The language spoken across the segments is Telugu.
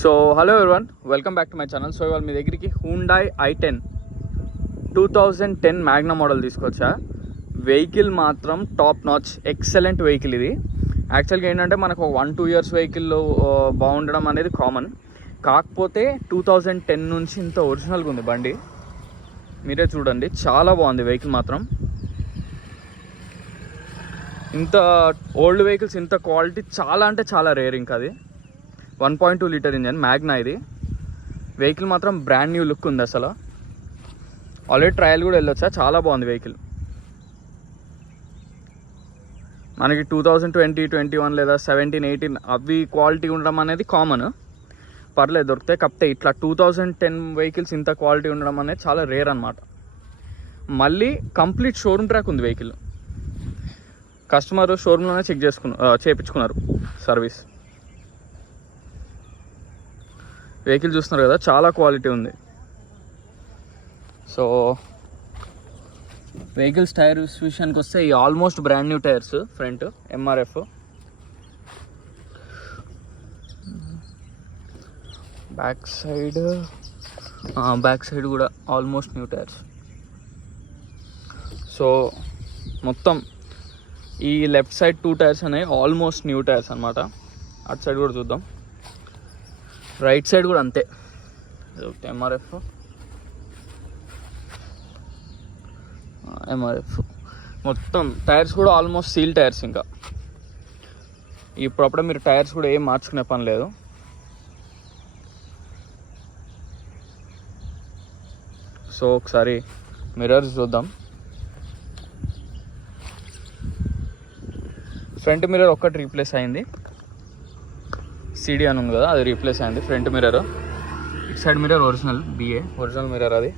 So hello everyone, welcome back to my channel. So ఇవాళ మీ దగ్గరికి హుండాయ్ i10 2010 మ్యాగ్నా మోడల్ తీసుకొచ్చా. వెహికల్ మాత్రం టాప్ నాచ్, ఎక్సలెంట్ వెహికల్ ఇది. యాక్చువల్గా ఏంటంటే మనకు 1-2 ఇయర్స్ వెహికల్లో బాగుండడం అనేది కామన్. కాకపోతే 2010 నుంచి ఇంత ఒరిజినల్గా ఉంది బండి. మీరే చూడండి, చాలా బాగుంది వెహికల్ మాత్రం. ఇంత ఓల్డ్ వెహికల్స్ ఇంత క్వాలిటీ చాలా అంటే చాలా రేర్. ఇంకా అది 1.2 లీటర్ ఇంజన్ మ్యాగ్నా. ఇది వెహికల్ మాత్రం బ్రాండ్ న్యూ లుక్ ఉంది. అసలు ఆల్రెడీ ట్రయల్ కూడా వెళ్ళొచ్చా, చాలా బాగుంది వెహికల్. మనకి 2020, 21 లేదా 17, 18 అవి క్వాలిటీ ఉండడం అనేది కామన్, పర్లేదు దొరుకుతాయి. కాకపోతే ఇట్లా 2010 వెహికల్స్ ఇంత క్వాలిటీ ఉండడం అనేది చాలా రేర్ అనమాట. మళ్ళీ కంప్లీట్ షోరూమ్ ట్రాక్ ఉంది వెహికల్. కస్టమర్ షోరూంలోనే చెక్ చేయించుకున్నారు సర్వీస్. వెహికల్ చూస్తున్నారు కదా, చాలా క్వాలిటీ ఉంది. సో వెహికల్స్ టైర్స్ విషయానికి వస్తే ఈ almost brand new tyres. Front MRF, back side కూడా ఆల్మోస్ట్ న్యూ టైర్స్. సో మొత్తం ఈ లెఫ్ట్ సైడ్ 2 టైర్స్ అనేవి ఆల్మోస్ట్ న్యూ టైర్స్ అనమాట. అటు సైడ్ కూడా చూద్దాం. రైట్ సైడ్ కూడా అంతే, MRF మొత్తం టైర్స్ కూడా ఆల్మోస్ట్ సీల్ టైర్స్. ఇంకా ఇప్పుడప్పుడే మీరు టైర్స్ కూడా ఏం మార్చుకునే పని లేదు. సో ఒకసారి మిర్రర్స్ చూద్దాం. ఫ్రంట్ మిర్రర్ ఒక్కటి రీప్లేస్ అయింది, సిడి అని ఉంది కదా, అది రీప్లేస్ అయింది ఫ్రంట్ మిర్రర్. ఇటు side mirror original BA original mirror. అది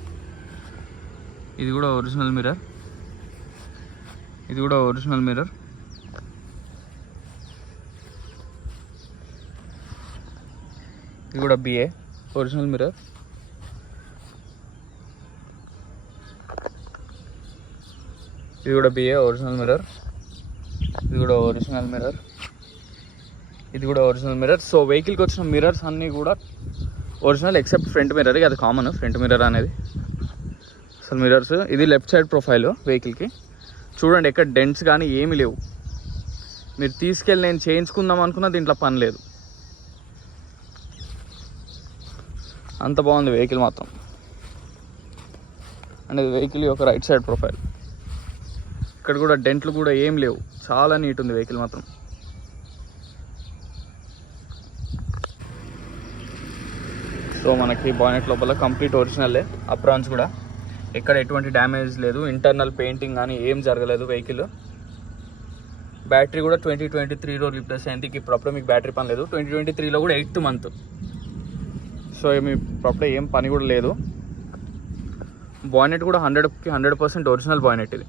ఇది కూడా ఒరిజినల్ మిర్రర్, ఇది కూడా ఒరిజినల్ మిర్రర్. ఇది కూడా BA ఒరిజినల్ మిర్రర్. ఇది కూడా BA ఒరిజినల్ మిర్రర్. ఇది కూడా ఒరిజినల్ మిర్రర్. ఇది కూడా ఒరిజినల్ మిర్రర్. సో వెహికల్కి వచ్చిన మిర్రర్స్ అన్నీ కూడా ఒరిజినల్ ఎక్సెప్ట్ ఫ్రంట్ మిర్రర్. అది కామన్ ఫ్రంట్ మిర్రర్ అనేది. అసలు మిర్రర్స్ ఇది లెఫ్ట్ సైడ్ ప్రొఫైల్ వెహికల్కి చూడండి, ఎక్కడ డెంట్స్ కానీ ఏమీ లేవు. మీరు తీసుకెళ్ళి నేను చేయించుకుందాం అనుకున్నా దీంట్లో పని లేదు, అంత బాగుంది వెహికల్ మాత్రం. అండ్ వెహికల్ యొక్క రైట్ సైడ్ ప్రొఫైల్, ఇక్కడ కూడా డెంట్లు కూడా ఏం లేవు, చాలా నీట్ ఉంది వెహికల్ మాత్రం. సో మనకి బానెట్ లోపల కంప్లీట్ ఒరిజినల్లే. అప్రాన్స్ కూడా ఎక్కడ ఎటువంటి డ్యామేజ్ లేదు, ఇంటర్నల్ పెయింటింగ్ కానీ ఏం జరగలేదు వెహికల్. బ్యాటరీ కూడా 2023లో రీప్లేస్ అయింది. ఇప్పుడప్పుడే మీకు బ్యాటరీ పని లేదు. 2023లో కూడా 8th మంత్. సో మీ ఇప్పుడప్పుడే ఏం పని కూడా లేదు. బానెట్ కూడా 100కి 100% ఒరిజినల్ బానెట్ ఇది.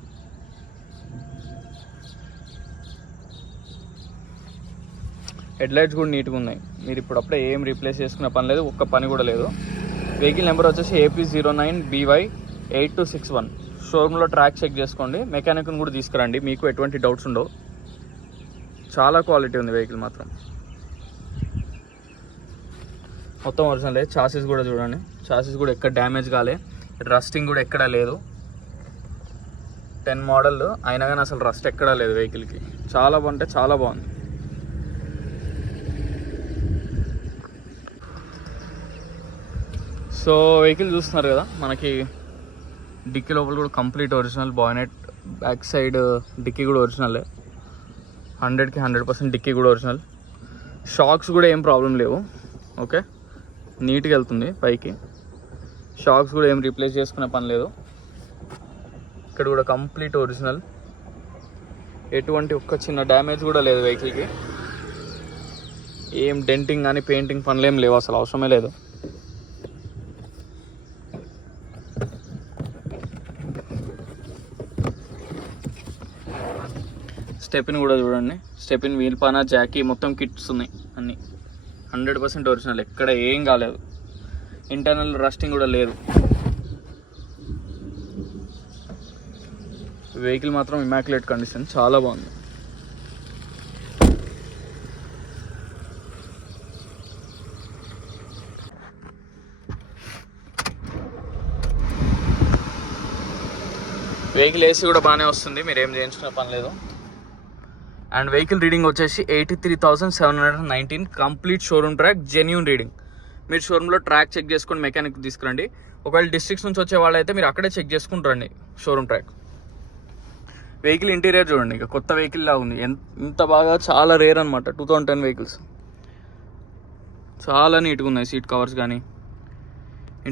హెడ్ లైట్స్ కూడా నీట్గా ఉన్నాయి. మీరు ఇప్పుడు అప్పుడే ఏం రీప్లేస్ చేసుకునే పని లేదు, ఒక్క పని కూడా లేదు. వెహికల్ నెంబర్ వచ్చేసి AP09BY8261. షోరూంలో ట్రాక్ చెక్ చేసుకోండి, మెకానిక్ని కూడా తీసుకురండి, మీకు ఎటువంటి డౌట్స్ ఉండవు. చాలా క్వాలిటీ ఉంది వెహికల్ మాత్రం, మొత్తం ఒరిజినలే. చాసిస్ కూడా చూడండి, చాసిస్ కూడా ఎక్కడ డ్యామేజ్ కాలే, రస్టింగ్ కూడా ఎక్కడా లేదు. 10 మోడల్ అయినా కానీ అసలు రస్ట్ ఎక్కడా లేదు వెహికల్కి. చాలా బాగుంటే చాలా బాగుంది. సో వెహికల్ చూస్తున్నారు కదా, మనకి డిక్కీ లోపల కూడా complete original bonnet. Back side dickey కూడా ఒరిజినలే, 100కి 100% డిక్కీ కూడా ఒరిజినల్. షాక్స్ కూడా ఏం ప్రాబ్లం లేవు, ఓకే, నీట్గా వెళ్తుంది పైకి. షాక్స్ కూడా ఏం రీప్లేస్ చేసుకునే పని లేదు. ఇక్కడ కూడా కంప్లీట్ ఒరిజినల్, ఎటువంటి ఒక్క చిన్న డ్యామేజ్ కూడా లేదు వెహికల్కి. ఏం డెంటింగ్ కానీ పెయింటింగ్ పనులు ఏం లేవు, అసలు అవసరమే లేదు. స్టెపిన్ కూడా చూడండి, స్టెపిన్ వీల్ పానా జాకీ మొత్తం కిట్స్ ఉన్నాయి అన్నీ. 100% ఒరిజినల్, ఎక్కడ ఏం కాలేదు. ఇంటర్నల్ రస్టింగ్ కూడా లేదు. వెహికల్ మాత్రం ఇమాక్యులేట్ కండిషన్, చాలా బాగుంది. వెహికల్ ఏసీ కూడా బాగానే వస్తుంది, మీరు ఏం చేయించుకునే పని లేదు. అండ్ వెహికల్ రీడింగ్ వచ్చేసి 83,719 complete showroom track, genuine reading. మీరు షోరూంలో ట్రాక్ చెక్ చేసుకొని మెకానిక్ తీసుకురండి. ఒకవేళ డిస్ట్రిక్ట్స్ నుంచి వచ్చే వాళ్ళైతే మీరు అక్కడే చెక్ చేసుకుంటారండి షోరూమ్ ట్రాక్. వెహికల్ ఇంటీరియర్ చూడండి, ఇక కొత్త వెహికల్ లా ఉంది. ఎంత బాగా, చాలా రేర్ అనమాట 2010 వెహికల్స్. చాలా నీట్గా ఉన్నాయి, సీట్ కవర్స్ కానీ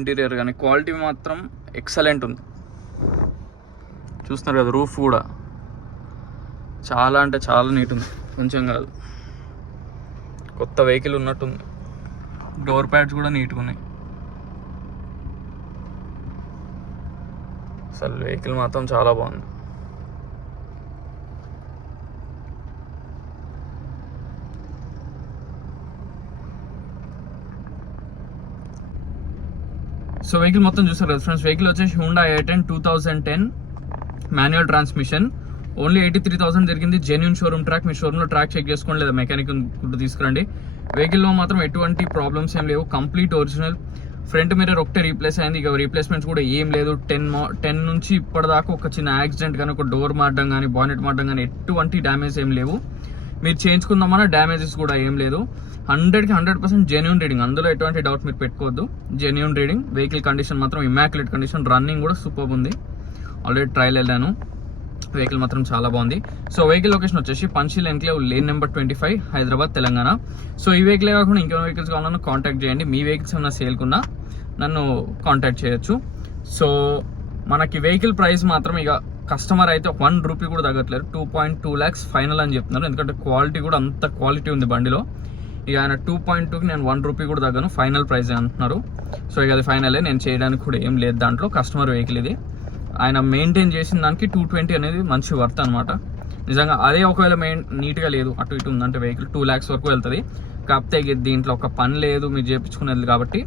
ఇంటీరియర్ కానీ క్వాలిటీ మాత్రం ఎక్సలెంట్ ఉంది. చూస్తున్నారు కదా, రూఫ్ కూడా చాలా అంటే చాలా నీట్ ఉంది, కొంచెం కాదు. కొత్త వెహికల్ ఉన్నట్టుంది. డోర్ ప్యాడ్స్ కూడా నీట్గా ఉన్నాయి. అసలు వెహికల్ మాత్రం చాలా బాగుంది. సో వెహికల్ మొత్తం చూస్తారు కదా ఫ్రెండ్స్. వెహికల్ వచ్చేసి Honda i10 2010 manual transmission. Only 83,000 జరిగింది. Genuine showroom track. మీ షోరూంలో ట్రాక్ చెక్ చేసుకోండి, లేదా మెకానిక్ తీసుకురండి. వెహికల్లో మాత్రం ఎటువంటి ప్రాబ్లమ్స్ ఏం లేవు, కంప్లీట్ ఒరిజినల్. ఫ్రంట్ మిర్రర్ ఒకటే రీప్లేస్ అయింది, ఇక రీప్లేస్మెంట్స్ కూడా ఏం లేదు. 10 నుంచి ఇప్పటిదాకా ఒక చిన్న యాక్సిడెంట్ కానీ, ఒక డోర్ మారడం కానీ, బానెట్ మారడం కానీ ఎటువంటి డ్యామేజ్ ఏం లేవు. మీరు చేయించుకుందామన్నా డ్యామేజెస్ కూడా ఏం లేదు. 100కి 100% జెన్యూన్ రీడింగ్, అందులో ఎటువంటి డౌట్ మీరు పెట్టుకోవద్దు. Genuine reading. వెహికల్ కండిషన్ మాత్రం ఇమాక్యులేట్ కండిషన్. రన్నింగ్ కూడా సూపర్ ఉంది. ఆల్రెడీ ట్రయల్ వెళ్ళాను. వెహికల్ మాత్రం చాలా బాగుంది. సో వెహికల్ లొకేషన్ వచ్చేసి Panchsheel enclave, lane number 25, Hyderabad, Telangana. So ఈ వెహికలే కాకుండా ఇంకేమైనా వెహికల్స్ కావాలన్నా కాంటాక్ట్ చేయండి. మీ వెహికల్స్ ఏమైనా సేల్కున్నా నన్ను కాంటాక్ట్ చేయొచ్చు. సో మనకి వెహికల్ ప్రైస్ మాత్రం ఇక కస్టమర్ అయితే 1 రూపీ కూడా తగ్గట్లేదు. 2.2 lakhs ఫైనల్ అని చెప్తున్నారు. ఎందుకంటే క్వాలిటీ కూడా అంత క్వాలిటీ ఉంది బండిలో. ఇక ఆయన 2.2కి నేను 1 రూపీ కూడా తగ్గను, ఫైనల్ ప్రైస్ అంటున్నారు. సో ఇక అది ఫైనలే, నేను చేయడానికి కూడా ఏం లేదు దాంట్లో. కస్టమర్ వెహికల్ ఇది. ఆయన మెయింటైన్ చేసిన దానికి 220 అనేది మంచి వర్త్ అనమాట. నిజంగా అదే ఒకవేళ నీట్గా లేదు, అటు ఇటు ఉందంటే వెహికల్ 2 lakhs వరకు వెళ్తుంది. కాకపోతే దీంట్లో ఒక పని లేదు, మీరు చేయించుకునేది కాబట్టి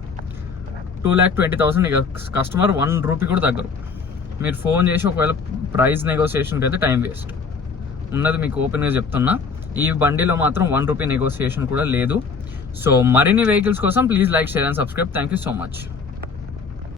2,20,000. ఇక కస్టమర్ 1 రూపీ కూడా తగ్గరు. మీరు ఫోన్ చేసి ఒకవేళ ప్రైస్ నెగోసియేషన్కి అయితే టైం వేస్ట్. ఉన్నది మీకు ఓపెన్గా చెప్తున్నా, ఈ బండిలో మాత్రం 1 రూపీ నెగోసియేషన్ కూడా లేదు. సో మరిన్ని వెహికల్స్ కోసం please like, share and subscribe. Thank you so much.